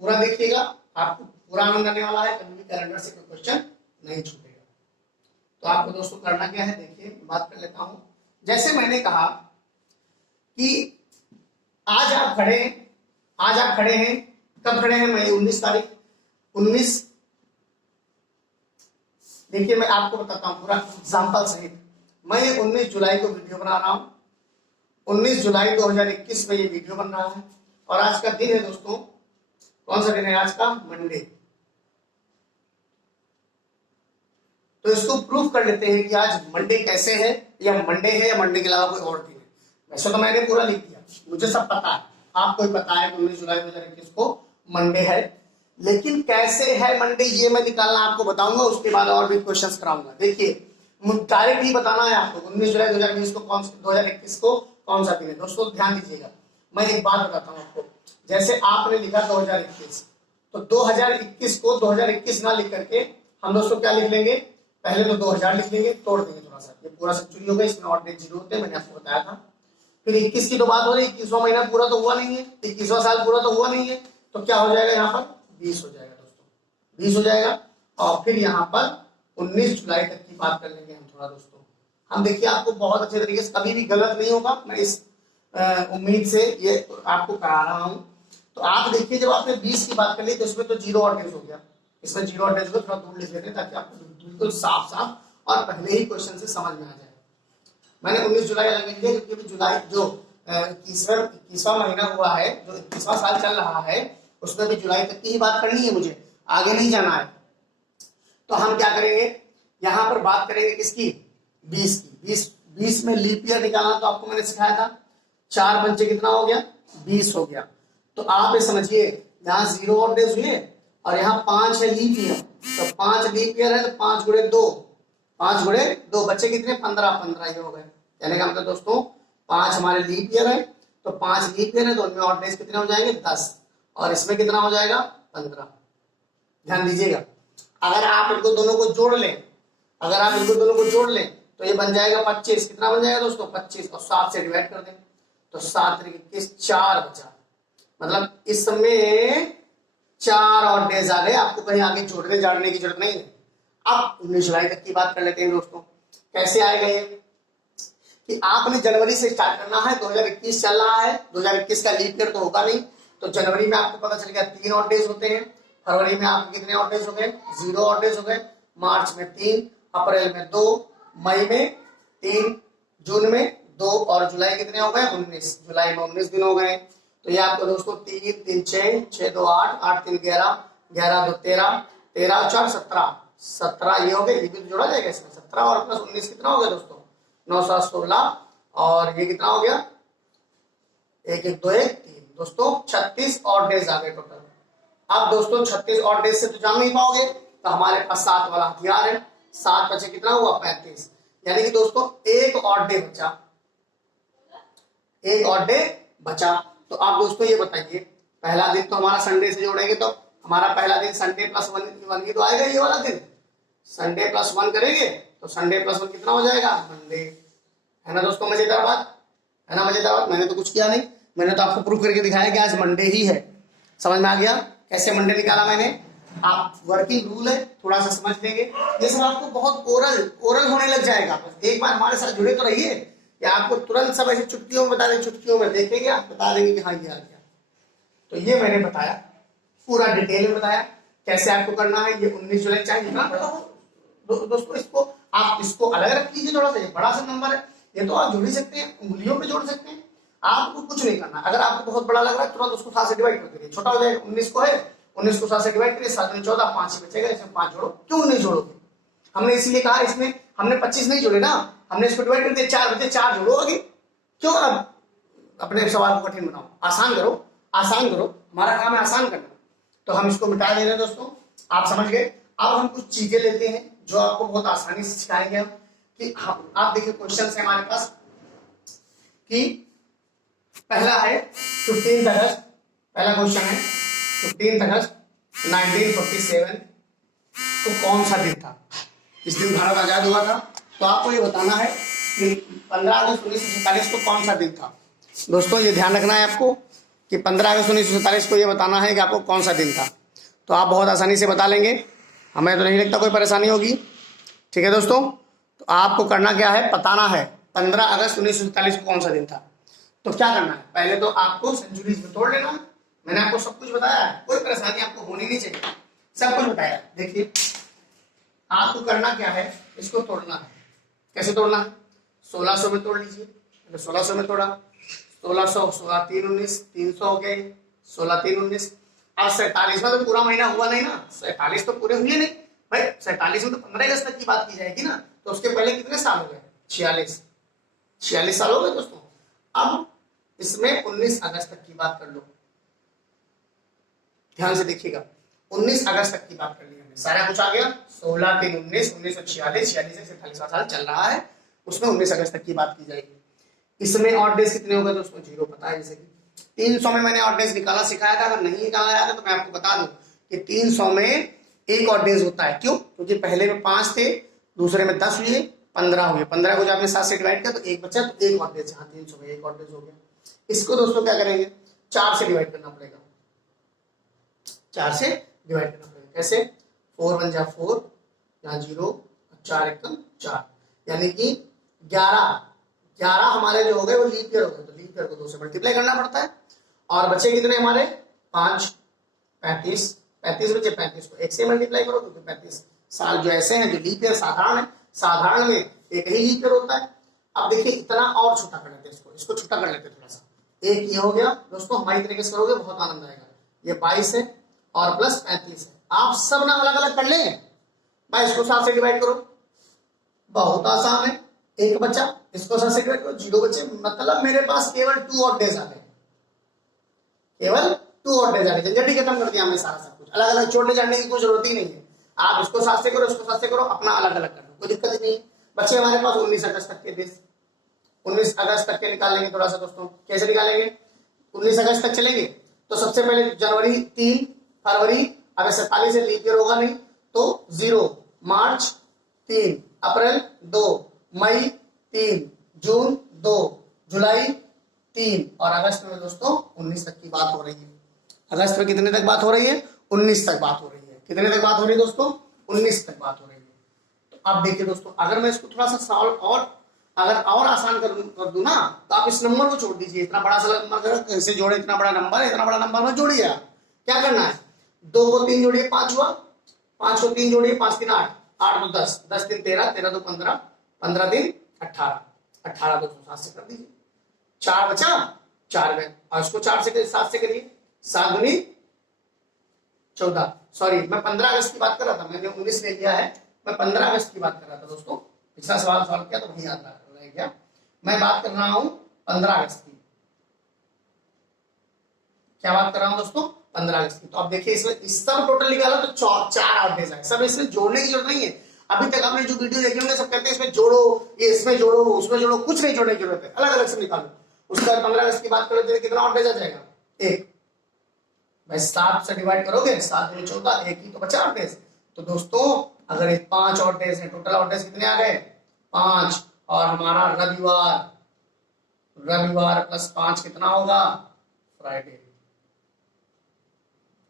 पूरा देखिएगा, आपको पूरा आनंद आने वाला है, कभी भी कैलेंडर से कोई क्वेश्चन नहीं छूटेगा। तो आपको दोस्तों करना क्या है, देखिए बात कर लेता हूं। जैसे मैंने कहा कि आज आप खड़े हैं, आज आप खड़े हैं, कब खड़े हैं, मई 19 तारीख, 19। देखिए मैं आपको बताता हूं पूरा एग्जाम्पल सहित। मैं 19 जुलाई को वीडियो बना रहा हूं, 19 जुलाई 2021 में ये वीडियो बन रहा है। और आज का दिन है दोस्तों, कौन सा दिन है आज का, मंडे। तो इसको प्रूफ कर लेते हैं कि आज मंडे कैसे है, या मंडे है या मंडे के अलावा कोई और दिन है। वैसे तो मैंने पूरा लिख दिया, मुझे सब पता है, आपको भी पता है 19 जुलाई 2021 को मंडे है, लेकिन कैसे है मंडे ये मैं निकालना आपको बताऊंगा, उसके बाद और भी क्वेश्चंस कराऊंगा। देखिए डायरेक्ट ही बताना है आपको 19 जुलाई 2021 को 2021 को कौन सा दिन है। दोस्तों ध्यान दीजिएगा, मैं एक बात बताता हूँ आपको। जैसे आपने लिखा 2021, तो 2021 को 2021 ना लिख करके हम दोस्तों क्या लिख लेंगे, पहले तो 2000 लिख लेंगे, तोड़ देंगे थोड़ा सा, ये पूरा सेंचुरी हो गया, इसमें और डेज 0 होते हैं, मैंने आपको बताया था। फिर 21 की तो बात हो रही, 21वां महीना पूरा तो हुआ नहीं है, 21वां साल पूरा तो हुआ नहीं है, तो क्या हो जाएगा यहाँ पर 20 हो जाएगा दोस्तों, 20 हो जाएगा। और फिर यहाँ पर 19 जुलाई तक की बात कर लेंगे हम थोड़ा दोस्तों। हम देखिए आपको बहुत अच्छे तरीके से, कभी भी गलत नहीं होगा, मैं इस उम्मीद से ये आपको करा रहा हूँ। तो आप देखिए जब आपने 20 की बात कर ली तो इसमें तो 0 और डेज हो गया, इसमें 0 और डेज को थोड़ा दूर लिख लेते हैं ताकि आपको बिल्कुल साफ साफ और पहले ही क्वेश्चन से समझ में आ जाए। मैंने 19 जुलाई अलग लिख दिया क्योंकि जुलाई जो 21वां महीना हुआ है, जो 21वां साल चल रहा है, उसमें भी जुलाई तक की ही बात करनी है मुझे, आगे नहीं जाना है। तो हम क्या करेंगे, यहां पर बात करेंगे किसकी, 20 की। 20 में लीप ईयर निकालना तो आपको मैंने सिखाया था, 4 पंचे कितना हो गया, 20 हो गया। तो आप ये समझिए यहाँ 0 ऑड डेज हुए और यहाँ 5 है लीप ईयर, तो 5 लीप ईयर है तो 5 गुणे 2, 5 गुणे 2 बच्चे कितने, 15, 15 ये हो गए। यानी का मतलब दोस्तों 5 हमारे लीप ईयर है, तो 5 लीप ईयर है तो उनमें ऑड डेज कितने हो जाएंगे, 10, और इसमें कितना हो जाएगा, 15। ध्यान दीजिएगा, अगर आप इनको दोनों को जोड़ लें, अगर आप इनको दोनों को जोड़ लें तो ये बन जाएगा 25। कितना बन जाएगा दोस्तों, 25, और 7 से डिवाइड कर दें तो 7 3 21, 4 बचा। मतलब इस समय 4 और डेज आ गए, आपको कहीं आगे जोड़ने जाड़ने की जरूरत नहीं है। अब 19 जुलाई तक की बात कर लेते हैं दोस्तों। कैसे आएगा ये, कि आपने जनवरी से स्टार्ट करना है, 2021 चल रहा है, 2021 का लीप ईयर तो होगा नहीं, तो जनवरी में आपको पता चल गया 3 ऑड डेज होते हैं, फरवरी में आपके कितने ऑड डेज हो गए, 0 ऑड डेज हो गए, मार्च में 3, अप्रैल में 2, मई में 3, जून में 2, और जुलाई कितने हो गए, 19। जुलाई में 19 दिन हो गए। तो ये आपको दोस्तों 3 3 6, 6 2 8, 8 3 11, 11 2 13, 13 4 17, 17 ये हो गए, ये भी जोड़ा जाएगा इसमें, 17 और प्लस 19 कितना हो गया दोस्तों, 9 7 16, और ये कितना हो गया, 1 1 2 1 3, दोस्तों 36 ऑड डेज आ गए टोटल। अब दोस्तों 36 ऑड डेज से तो जान नहीं पाओगे, तो हमारे पास 7 वाला हथियार है, 7 बचे कितना हुआ, 35। यानी कि दोस्तों एक ऑड डे बचा, एक ऑड डे बचा। तो आप दोस्तों ये बताइए, पहला दिन तो हमारा संडे से जोड़ेंगे तो हमारा पहला दिन संडे प्लस 1 ही तो आएगा, ये वाला दिन संडे प्लस 1 करेंगे तो संडे प्लस 1 कितना हो जाएगा, मंडे। है ना दोस्तों, मजेदार बात है ना, मजेदार बात। मैंने तो कुछ किया नहीं, मैंने तो आपको प्रूफ करके दिखाया कि आज मंडे ही है। समझ में आ गया कैसे मंडे निकाला मैंने। आप वर्किंग रूल है, थोड़ा सा समझ लेंगे, ये सब आपको बहुत ओरल होने लग जाएगा। बस एक बार हमारे साथ जुड़े तो रहिए, या आपको तुरंत सब ऐसे चुटकियों में बता दें, चुटकियों में देखेंगे आप बता देंगे कि हाँ ये आ गया। तो ये मैंने बताया, पूरा डिटेल में बताया कैसे आपको करना है। ये 19 जुलाई चाहिए जितना बड़ा हो दोस्तों, इसको आप इसको अलग रख लीजिए थोड़ा सा, ये बड़ा सा नंबर है, ये तो आप जोड़ ही सकते हैं, उंगलियों पे जोड़ सकते हैं, आपको कुछ नहीं करना। अगर आपको बहुत बड़ा लग रहा है तुरंत उसको 7 से डिवाइड कर दीजिए, छोटा हो जाएगा। 19 को है, 19 को 7 से डिवाइड करिए, 7 में 14, 5 ही बचेगा, इसमें 5 जोड़ो। क्यों नहीं जोड़ोगे, हमने इसलिए कहा, इसमें हमने 25 नहीं जोड़े ना, हमने इसको डिवाइड कर दिया, 4 बचे, 4 जोड़ो आगे। क्यों अब अपने सवाल को कठिन बनाओ, आसान करो, आसान करो, हमारा काम है आसान करना। तो हम इसको मिटा दे रहे हैं दोस्तों, आप समझ गए। अब हम कुछ चीजें लेते हैं जो आपको बहुत आसानी से सिखाएंगे हम, कि आप देखिए क्वेश्चन है हमारे पास, कि पहला है 15 अगस्त, पहला क्वेश्चन है 15 अगस्त 1947 तो कौन सा दिन था। इस दिन भारत आजाद हुआ था, तो आपको ये बताना है कि 15 अगस्त 1947 को कौन सा दिन था। दोस्तों ये ध्यान रखना है आपको कि 15 अगस्त 1947 को ये बताना है कि आपको कौन सा दिन था। तो आप बहुत आसानी से बता लेंगे, हमें तो नहीं लगता कोई परेशानी होगी। ठीक है दोस्तों, तो आपको करना क्या है, बताना है 15 अगस्त 1947 को कौन सा दिन था। तो क्या करना है, पहले तो आपको सेंचुरीज में तोड़ लेना। मैंने आपको सब कुछ बताया है, कोई परेशानी आपको होनी नहीं चाहिए, सब कुछ बताया। देखिए आपको करना क्या है, इसको तोड़ना है। कैसे तोड़ना है, 1600 में तोड़ लीजिए। 1600 में तोड़ा, 1600, 16 3 19, 300 हो गए, 16 3 19। आज 47 में तो पूरा महीना हुआ नहीं ना, 47 तो पूरे हुए नहीं भाई, 47 में तो 15 अगस्त तक की बात की जाएगी ना, तो उसके पहले कितने साल हो गए, 46 साल हो गए दोस्तों। अब इसमें 19 अगस्त तक की बात कर लो, ध्यान से देखिएगा, 19 अगस्त तक की बात कर ली हमने, सारा कुछ आ गया। 16 3 19, 1946, 46 से 47 साल चल रहा है, उसमें 19 अगस्त तक की बात की जाएगी। इसमें ऑड डेज कितने हो गए दोस्तों, 0 पता है। जैसे कि 300 में मैंने ऑड डेज निकाला सिखाया था, अगर नहीं निकाला आया था तो मैं आपको बता दूं कि 300 में एक ऑड डेज होता है। क्यों, क्योंकि पहले में 5 थे, दूसरे में 10 हुए, 15 हुए, 15 को जब आपने 7 से डिवाइड किया तो एक बचा, तो एक ऑड डेज, 300 में एक ऑड डेज हो गया। इसको दोस्तों क्या करेंगे, 4 से डिवाइड करना पड़ेगा, 4 से डिवाइड करना पड़ेगा। कैसे, 4 1 जा 4, यहाँ 0, 4 1 4, यानी कि 11 हमारे जो हो गए वो लीप ईयर हो गए, तो लीप ईयर को 2 से मल्टीप्लाई करना पड़ता है। और बचे कितने हमारे, 5, 35 बचे, 35 को 1 से मल्टीप्लाई करो, क्योंकि 35 साल जो ऐसे हैं जो लीप ईयर साधारण है, साधारण में एक ही लीप ईयर होता है। अब देखिए इतना और छोटा कर लेते हैं, इसको छोटा कर लेते हैं थोड़ा सा। एक ये हो गया दोस्तों, हमारी तरीके से करोगे बहुत आनंद आएगा। ये 22 है और प्लस 35 है, आप सब ना अलग अलग कर लें, भाई इसको 7 से डिवाइड करो, बहुत आसान है, एक बचा, इसको 7 से डिवाइड करो, 0 बचे, मतलब मेरे पास केवल 2 और डेज आ गए, केवल 2 और डेज आ गए। झंझट ही खत्म कर दिया हमने सारा सब कुछ, अलग अलग छोड़ने जाने की कोई जरूरत ही नहीं है। आप इसको 7 से करो, इसको 7 से करो, अपना अलग अलग कर दो, कोई दिक्कत ही नहीं। बच्चे हमारे पास 19 अगस्त तक के डेज, 19 अगस्त तक के निकालेंगे थोड़ा सा दोस्तों। कैसे निकालेंगे? 19 अगस्त तक चलेंगे तो सबसे पहले जनवरी 3, फरवरी, अगर 47 से लीप ईयर होगा नहीं तो 0, मार्च 3, अप्रैल 2, मई 3, जून 2, जुलाई 3 और अगस्त में दोस्तों 19 तक की बात हो रही है। अगस्त में कितने तक बात हो रही है? 19 तक बात हो रही है। कितने तक बात हो रही है दोस्तों? 19 तक बात हो रही है। तो अब देखिए दोस्तों, अगर मैं इसको थोड़ा सा सॉल्व और आसान कर दूं ना, तो आप इस नंबर को छोड़ दीजिए, इतना बड़ा सा नंबर कैसे जोड़े, इतना बड़ा नंबर में जोड़िए। क्या करना है? 2 को 3 जोड़िए 5 हुआ, 5 को 3 जोड़िए 5 3 8, 8 2 10, 10 3 13, 13 2 15, 15 3 18, 18 2 7 से कर दीजिए, 4 बचा, 4 गए, और इसको 4 से 7 से करिए, 7 दूनी 14। सॉरी, मैं 15 अगस्त की बात कर रहा था, मैंने 19 ले लिया है, मैं 15 अगस्त की बात कर रहा था दोस्तों। पिछला सवाल सॉल्व किया तो वही याद रह गया। मैं बात कर रहा हूं 15 अगस्त की। क्या बात कर रहा हूं दोस्तों? 15 अगस्त की। तो अब देखिए इसमें इस सब टोटल निकाला तो 4 आउटडेज आए। सब इसमें जोड़ने की जरूरत नहीं है। अभी तक आपने जो वीडियो देखे होंगे सब कहते हैं इसमें जोड़ो, ये इसमें जोड़ो, उसमें जोड़ो, कुछ नहीं जोड़ने की जरूरत है, अलग अलग से निकालो। उसके बाद 15 अगस्त की बात करें तो कितना आउटडेज आ जाएगा? 1। भाई 7 से डिवाइड करोगे, 7 में 14, 1 ही तो बचा आउटडेज। तो दोस्तों अगर 5 आउटडेज है, टोटल आउटडेज कितने आ गए? 5। और हमारा रविवार प्लस 5 कितना होगा? फ्राइडे।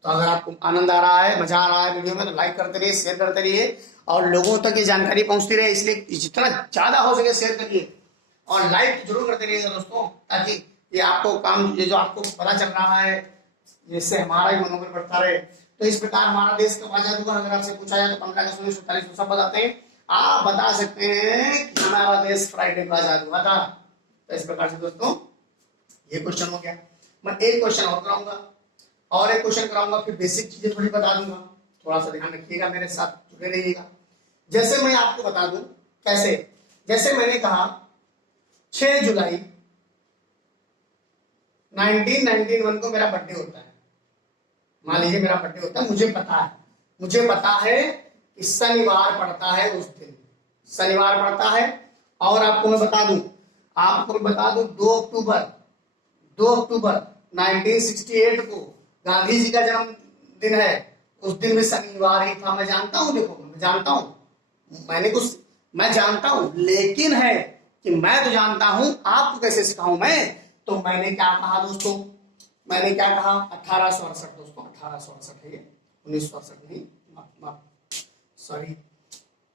तो अगर आपको आनंद आ रहा है, मजा आ रहा है वीडियो में, तो लाइक करते रहिए, शेयर करते रहिए और लोगों तक ये जानकारी पहुंचती रहे, इसलिए जितना ज्यादा हो सके शेयर करिए और लाइक जरूर करते रहिएगा दोस्तों, ताकि ये आपको काम, ये जो आपको पता चल रहा है, जिससे हमारा ही मनोबल बढ़ता रहे। तो इस प्रकार हमारा देश कब आजाद हुआ, अगर आपसे पूछा जाए तो 15 अगस्त 1947 सब बताते हैं। आप बता सकते हैं कि हमारा देश फ्राइडे को आजाद हुआ था। तो इस प्रकार से दोस्तों ये क्वेश्चन हो गया। मैं एक क्वेश्चन और कराऊंगा और एक क्वेश्चन कराऊंगा, फिर बेसिक चीजें थोड़ी बता दूंगा, थोड़ा सा ध्यान रखिएगा, मेरे साथ जुड़े रहिएगा। जैसे मैं आपको बता दूं कैसे, जैसे मैंने कहा 6 जुलाई 1991 को मेरा बर्थडे होता है। मान लीजिए मेरा बर्थडे होता है, मुझे पता है कि शनिवार पड़ता है उस दिन, शनिवार पड़ता है। और आपको मैं बता दूं 2 अक्टूबर 1968 को गांधी जी का जन्मदिन है, उस दिन भी शनिवार ही था। मैं जानता हूं, देखो मैं जानता हूं, मैं जानता हूं, लेकिन है कि मैं तो जानता हूं, आपको कैसे सिखाऊं मैं। तो मैंने क्या कहा दोस्तों, मैंने क्या कहा? 1868 दोस्तों, 1868 है ये, 1968 नहीं, सॉरी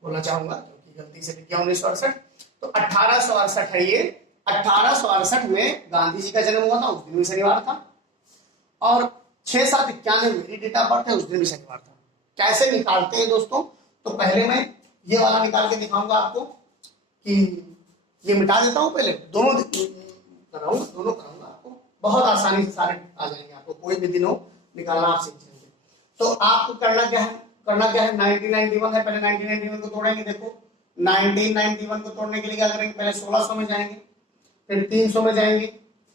बोलना चाहूंगा क्योंकि गलती से लिख गया 1968। तो 1868 है ये। 1868 में गांधी जी का जन्म हुआ था, उस दिन भी शनिवार था। और 6/7/91 मेरी डेट ऑफ बर्थ है, उस दिन भी शनिवार था। कैसे निकालते हैं दोस्तों? तो पहले मैं ये वाला निकाल के दिखाऊंगा आपको कि ये मिटा देता हूं, पहले दोनों कराऊंगा आपको, बहुत आसानी से सारे आ जाएंगे, आपको कोई भी दिन हो निकालना आप सीख जाएंगे। तो आपको करना क्या है 1991 है, पहले 1991 को तोड़ेंगे। देखो 1991 को तोड़ने के लिए क्या करेंगे? पहले 1600 में जाएंगे, फिर 300 में जाएंगे,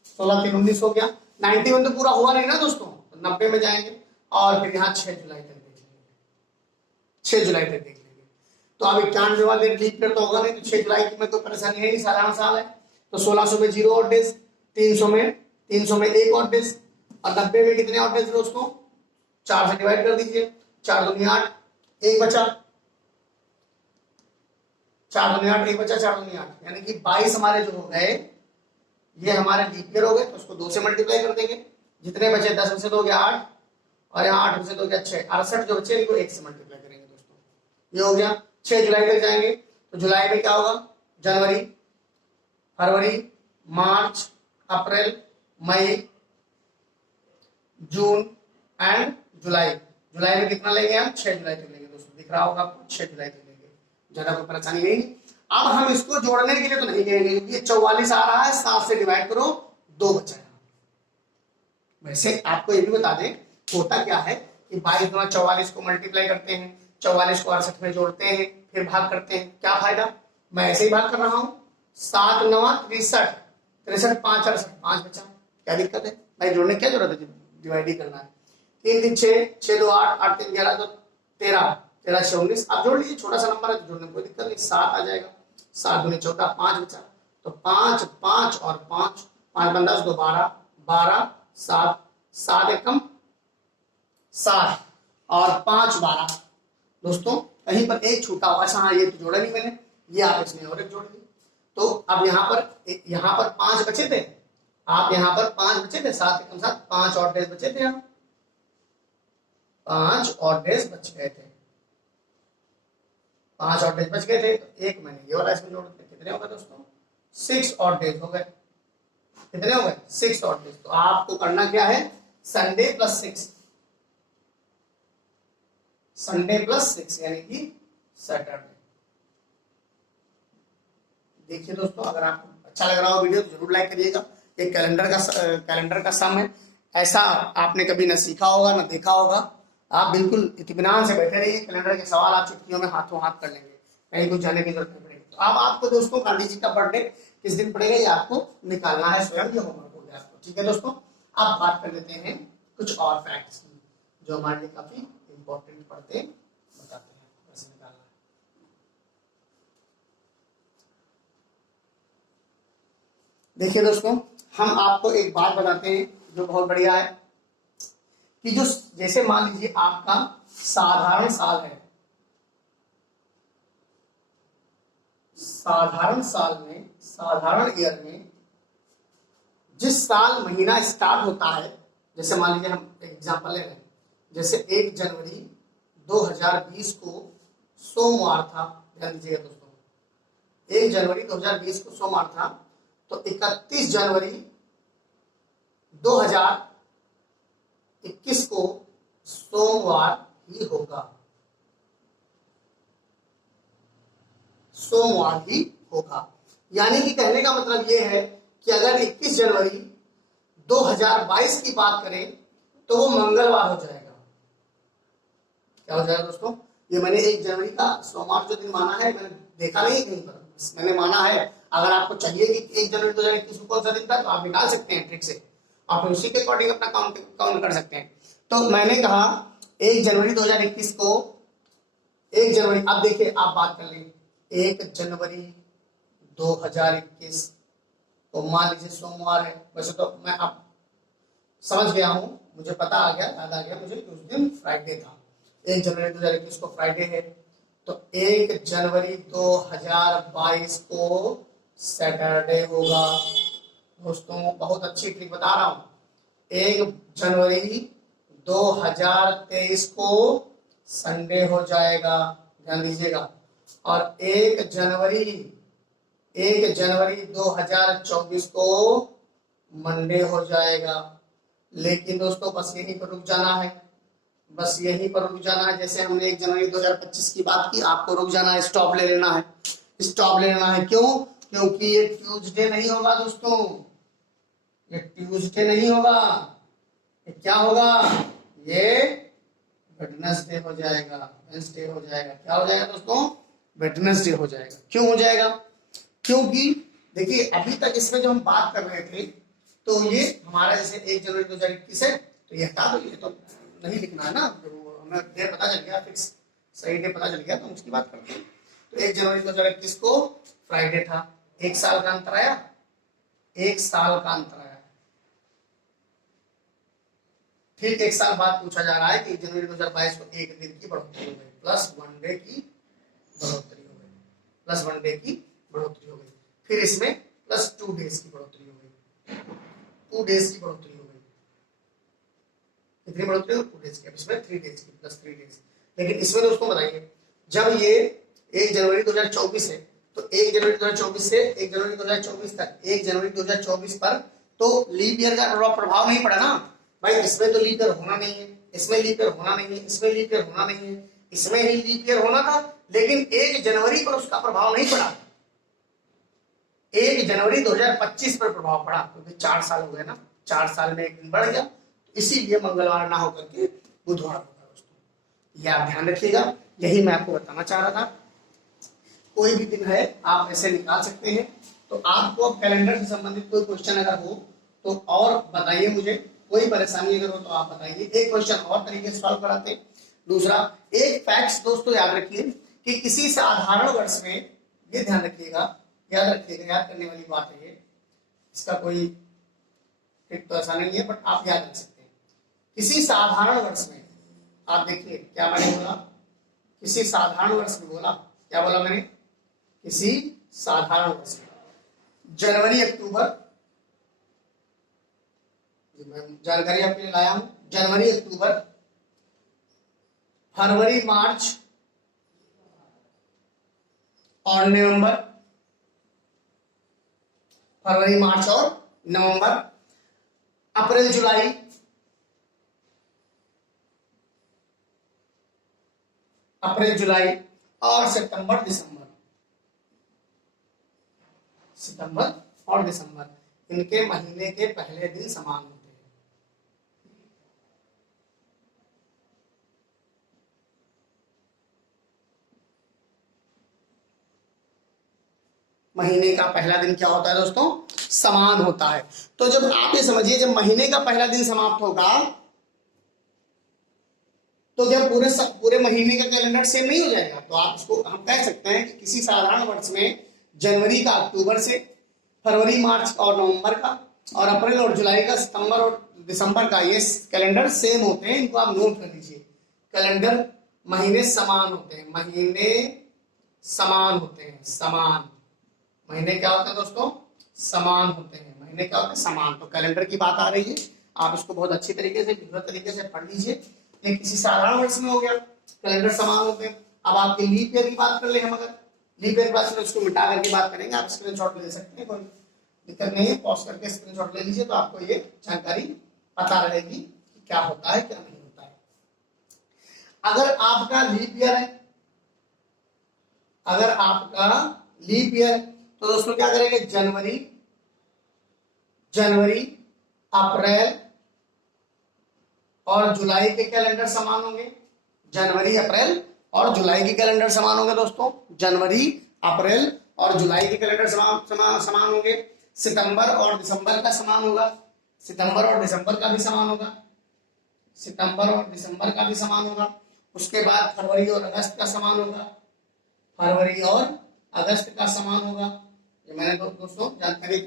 16 3 19 हो गया। 91 तो पूरा हुआ नहीं ना दोस्तों, तो 90 में जाएंगे और फिर यहाँ 6 जुलाई तक देख लेंगे, 6 जुलाई तक देख लेंगे। तो अब 91 वाले लीप ईयर तो होगा नहीं, तो 6 जुलाई की में कोई परेशानी है नहीं, साधारण साल है। तो 1600 में 0 और डेज, 300 में 1 और डेज, और 90 में कितने और डेज दोस्तों? 4 से डिवाइड कर दीजिए, 4 दूनी 8, 1 बचा, 4 दूनी 8, 1 बचा, 4 दूनी 8, यानी कि 22 हमारे जो हो गए ये हमारे लीप ईयर हो गए। तो उसको 2 से मल्टीप्लाई कर देंगे, जितने बचे 10 में से 2 हो गया 8, और यहाँ 8 में से 2 हो गया 6, 68 जो बचे इनको 1 से मल्टीप्लाई करेंगे दोस्तों। ये हो गया। 6 जुलाई तक जाएंगे, तो जुलाई में क्या होगा? जनवरी, फरवरी, मार्च, अप्रैल, मई, जून एंड जुलाई। जुलाई में कितना लेंगे हम? 6 जुलाई तक लेंगे दोस्तों, दिख रहा होगा आपको, 6 जुलाई तक लेंगे, ज्यादा कोई परेशानी नहीं। अब हम इसको जोड़ने के लिए तो नहीं कहेंगे, क्योंकि ये 44 आ रहा है, 7 से डिवाइड करो, 2 बचा है। वैसे आपको ये भी बता दें, होता क्या है कि 22 गुना 44 को मल्टीप्लाई करते हैं, 44 को 68 में जोड़ते हैं, फिर भाग करते हैं, क्या फायदा, मैं ऐसे ही भाग कर रहा हूँ। 7 9 63, 63 5 68, 5 बचा, क्या दिक्कत है भाई, जोड़ने क्या जरूरत है, डिवाइड ही करना है। 3 3 6, 6 2 8, 8 3 11 तो 13, 13 6 19, आप जोड़ लीजिए, छोटा सा नंबर है तो जोड़ने में कोई दिक्कत नहीं, 7 आ जाएगा, 7 दूनी 14, 5 बचा, तो 5 5 और 5, 5 5 10 2 12, 12 7, 7 एकम 7 और 5 12। दोस्तों कहीं पर एक छूटा हुआ, अच्छा हाँ ये तो जोड़ा नहीं मैंने, ये आप इसमें और एक जोड़ दी, तो अब यहाँ पर 5 बचे थे, आप यहाँ पर 5 बचे थे, 7 एकम 7, 5 और डेज बचे थे, यहाँ 5 और डेज बच गए थे, 5 और डेज बच गए थे, तो एक मैंने ये वाला इसमें जोड़ दिया, कितने हो गए दोस्तों, 6 और डेज हो गए, कितने हो गए, 6 और डेज। तो आपको करना क्या है, संडे प्लस 6, संडे प्लस 6 यानी कि सैटरडे। देखिए दोस्तों, अगर आपको अच्छा लग रहा हो वीडियो तो जरूर लाइक करिएगा। एक कैलेंडर का सम है, ऐसा आपने कभी ना सीखा होगा ना देखा होगा। आप बिल्कुल इत्मीनान से बैठे रहिए, कैलेंडर के सवाल आप चुटकियों में हाथों हाथ कर लेंगे, कहीं कुछ जाने की जरूरत नहीं पड़ेगी। तो अब आपको दोस्तों गांधी जी का बर्थडे किस दिन पड़ेगा ये आपको निकालना है, स्वयं ये होमवर्क हो गया आपको। ठीक है दोस्तों, अब बात कर लेते हैं कुछ और फैक्ट्स की जो हमारे लिए काफी इंपॉर्टेंट पढ़ते बताते हैं कैसे निकालना है। देखिए दोस्तों, हम आपको एक बात बताते हैं जो बहुत बढ़िया है कि जो जैसे मान लीजिए आपका साधारण साल है, साधारण साल में, साधारण ईयर में जिस साल महीना स्टार्ट होता है, जैसे मान लीजिए हम एग्जांपल ले रहे हैं, जैसे 1 जनवरी 2020 को सोमवार था, ध्यान दीजिएगा दोस्तों, 1 जनवरी 2020 को सोमवार था, तो 31 जनवरी 2021 को सोमवार ही होगा, सोमवार ही होगा। यानी कि कहने का मतलब यह है कि अगर 21 जनवरी 2022 की बात करें तो वो मंगलवार हो जाएगा। क्या हो जाएगा दोस्तों, ये मैंने 1 जनवरी का सोमवार जो दिन माना है, मैंने देखा नहीं कहीं पर, मैंने माना है। अगर आपको चाहिए कि 1 जनवरी 2021 को कौन सा दिन था तो आप निकाल सकते हैं ट्रिक से, आप फिर उसी के अकॉर्डिंग अपना काउंट कर सकते हैं। तो मैंने कहा 1 जनवरी 2021 को, 1 जनवरी, अब देखिए आप बात कर लें, 1 जनवरी 2021 तो मान लीजिए सोमवार है, वैसे तो मैं अब समझ गया हूं, मुझे पता आ गया, याद आ गया मुझे कि उस दिन फ्राइडे था, 1 जनवरी 2021 को फ्राइडे है, तो 1 जनवरी 2022 को सैटरडे होगा। दोस्तों बहुत अच्छी ट्रिक बता रहा हूं, 1 जनवरी 2023 को संडे हो जाएगा, ध्यान दीजिएगा, और 1 जनवरी 2024 को मंडे हो जाएगा। लेकिन दोस्तों बस यहीं पर रुक जाना है, बस यहीं पर रुक जाना है। जैसे हमने 1 जनवरी 2025 की बात की, आपको रुक जाना है, स्टॉप ले लेना है, स्टॉप ले लेना है। क्यों? क्योंकि ये ट्यूसडे नहीं होगा दोस्तों, ये ट्यूसडे नहीं होगा, ये क्या होगा, ये वेडनेसडे हो जाएगा, वेडनेसडे हो जाएगा। क्या हो जाएगा दोस्तों, वेडनेसडे हो जाएगा। क्यों हो जाएगा? क्योंकि देखिए अभी तक इसमें जो हम बात कर रहे थे, तो ये हमारा जैसे 1 जनवरी 2021 है, तो ये हटा दो, ये तो नहीं लिखना है ना, तो हमें डे पता चल गया, फिक्स सही डे पता चल गया, तो हम उसकी बात करते हैं। तो 1 जनवरी 2021 को फ्राइडे था, 1 साल का अंतर आया, 1 साल का अंतर आया। फिर 1 साल बाद पूछा जा रहा है कि 1 जनवरी 2022 को एक दिन की बढ़ोतरी हो गई, प्लस 1 डे की बढ़ोतरी हो गई, प्लस 1 डे की बढ़ोतरी हो गई। फिर इसमें प्लस 2 डेज की बढ़ोतरी हो गई, 2 डेज की बढ़ोतरी हो गई। कितनी बढ़ोतरी हो? 2 डेज की। अब इसमें 3 डेज की, प्लस 3 डेज। लेकिन इसमें दोस्तों बताइए, जब ये 1 जनवरी 2024 है, तो 1 जनवरी 2024 से 1 जनवरी 2024 तक, 1 जनवरी 2024 पर तो लीप ईयर का प्रभाव नहीं पड़ा ना भाई। इसमें तो लीप ईयर होना नहीं है, इसमें लीप ईयर होना नहीं है, इसमें लीप ईयर होना नहीं है, इसमें ही लीप ईयर होना था, लेकिन 1 जनवरी पर उसका प्रभाव नहीं पड़ा। 1 जनवरी 2025 पर प्रभाव पड़ा, क्योंकि 4 साल हो गए ना, 4 साल में एक दिन बढ़ गया, इसीलिए मंगलवार ना होकर के बुधवार होगा दोस्तों। ये आप ध्यान रखिएगा, यही मैं आपको बताना चाह रहा था। कोई भी दिन है आप ऐसे निकाल सकते हैं। तो आपको अब कैलेंडर से संबंधित कोई क्वेश्चन अगर हो तो और बताइए मुझे, कोई परेशानी अगर हो तो आप बताइए। एक क्वेश्चन और तरीके से सॉल्व कराते हैं। दूसरा, एक फैक्ट्स दोस्तों याद रखिए कि किसी साधारण वर्ष में, ये ध्यान रखिएगा, याद रखिएगा, याद करने वाली बात है ये, इसका कोई ट्रिक तो ऐसा नहीं है बट आप याद रख सकते हैं। किसी साधारण वर्ष में, आप देखिए क्या मैंने बोला, किसी साधारण वर्ष में बोला, क्या बोला मैंने, किसी साधारण वर्ष में जनवरी अक्टूबर, मैं जानकारी आपके लिए लाया हूं, जनवरी अक्टूबर, फरवरी मार्च और नवंबर, फरवरी मार्च और नवंबर, अप्रैल जुलाई, अप्रैल जुलाई और सितंबर दिसंबर, सितंबर और दिसंबर, इनके महीने के पहले दिन समान होते हैं। महीने का पहला दिन क्या होता है दोस्तों, समान होता है। तो जब आप ये समझिए, जब महीने का पहला दिन समाप्त होगा तो क्या पूरे महीने का कैलेंडर सेम नहीं हो जाएगा? तो आप इसको हम कह सकते हैं कि किसी साधारण वर्ष में जनवरी का अक्टूबर से, फरवरी मार्च और नवंबर का, और अप्रैल और जुलाई का, सितंबर और दिसंबर का, ये कैलेंडर सेम होते हैं। इनको आप नोट कर लीजिए, कैलेंडर महीने समान होते हैं, महीने समान होते हैं, समान महीने क्या होते हैं दोस्तों, समान होते हैं, महीने क्या होते हैं, समान। तो कैलेंडर की बात आ रही है, आप इसको बहुत अच्छी तरीके से, बेहतर तरीके से पढ़ लीजिए। ये किसी साधारण वर्ष में हो गया, कैलेंडर समान होते हैं। अब आपके लीप ईयर की बात कर ले, हम अगर लीप ईयर की बात करें, उसको मिटा करके बात करेंगे। आप स्क्रीनशॉट ले सकते हैं, कोई दिक्कत नहीं है, पॉज करके स्क्रीनशॉट ले लीजिए, तो आपको ये जानकारी पता रहेगी कि क्या होता है क्या नहीं होता है। अगर आपका लीप ईयर है, अगर आपका लीप ईयर, तो दोस्तों क्या करेंगे, जनवरी, अप्रैल और जुलाई के कैलेंडर समान होंगे। जनवरी, अप्रैल और जुलाई के कैलेंडर समान होंगे दोस्तों। जनवरी, अप्रैल और जुलाई के कैलेंडर समान होंगे। सितंबर और दिसंबर का समान होगा, सितंबर और दिसंबर का भी समान होगा, सितंबर और दिसंबर का भी समान होगा। उसके बाद फरवरी और अगस्त का समान होगा, फरवरी और अगस्त का समान होगा। ये मैंने दोस्तों जानकारी